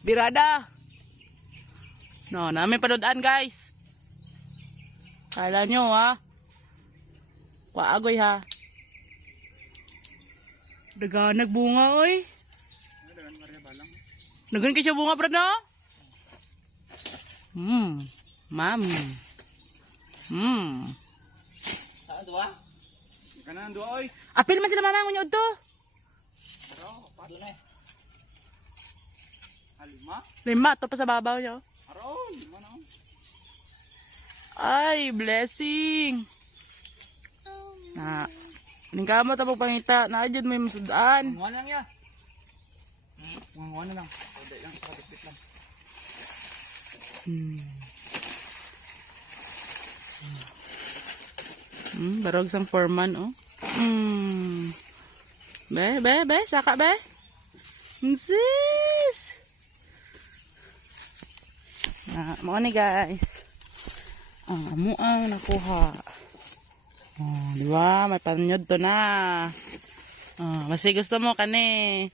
Birada. No, namin padudaan guys. Kala nyo ha. Kuaagoy ha. Daga nagbunga oy. Dagan kayo bunga brad no? Ma'am. Saan to ba? Kanan do oy. Apil man sila mama ngunyod to. Pero pado na eh. Halima? Lima to pa sa babaw nyo. Aro, lima na. Ay, blessing. Na. Ningka mo tapos pangita. Naadjud mo yung masudaan. Mga lang ya. Mga na lang. Pwede lang sa kapit lang. Barog sang foreman oh. Be, saka be. Sis. Mga ni guys. Amo ang nakuha. Oh, di ba? May panyod to na. Basi gusto mo kani.